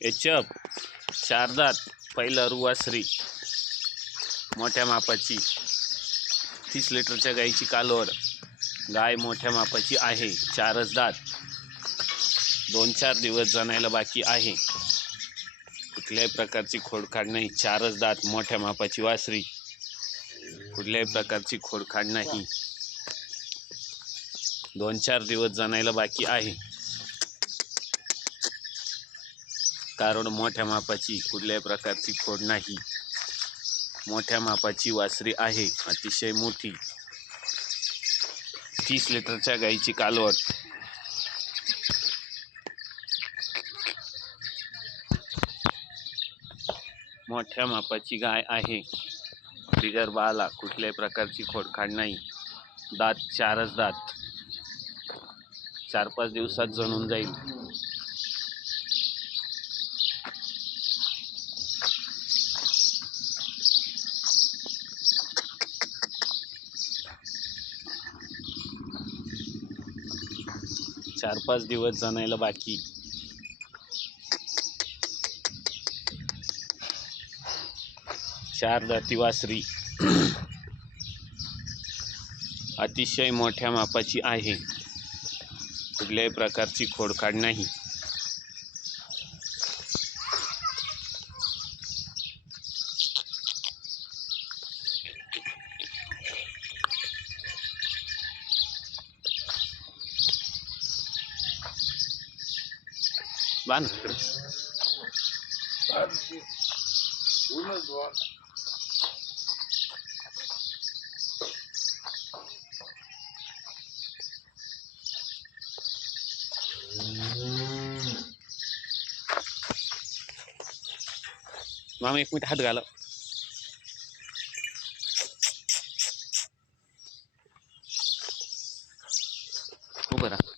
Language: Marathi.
एचप चार दात पहिला रुवासरी मोठ्या मापाची 30 लिटरच्या गाईची कालवड। गाय मोठ्या मापाची आहे, चारच दात, 2-4 दिवस जनायला बाकी आहे। कुठल्याही प्रकारची खोडखाड नाही, चारच दात मोठ्या मापाची वासरी, कुठल्याही प्रकारची खोडखाड नाही, 2-4 दिवस जनायला बाकी आहे। कारण मोठ्या मापाची कुठल्याही प्रकारची खोड नाही, मोठ्या मापाची वासरी आहे, अतिशय मोठी 30 लिटरच्या गाईची कालवड। मोठ्या मापाची गाय आहे, बिगर बाला, कुठल्याही प्रकारची खोडखाड नाही, दात चारच दात, 4-5 दिवसात जणून जाईल। चार 5 दिवस जनायला बाकी। चार दाती वासरी अतिशय मोठ्या मापाची आहे, कुठल्याही प्रकारची खोडखाड नाही। बाण मामा 1 मिनिट हात घाला। उभं राहा।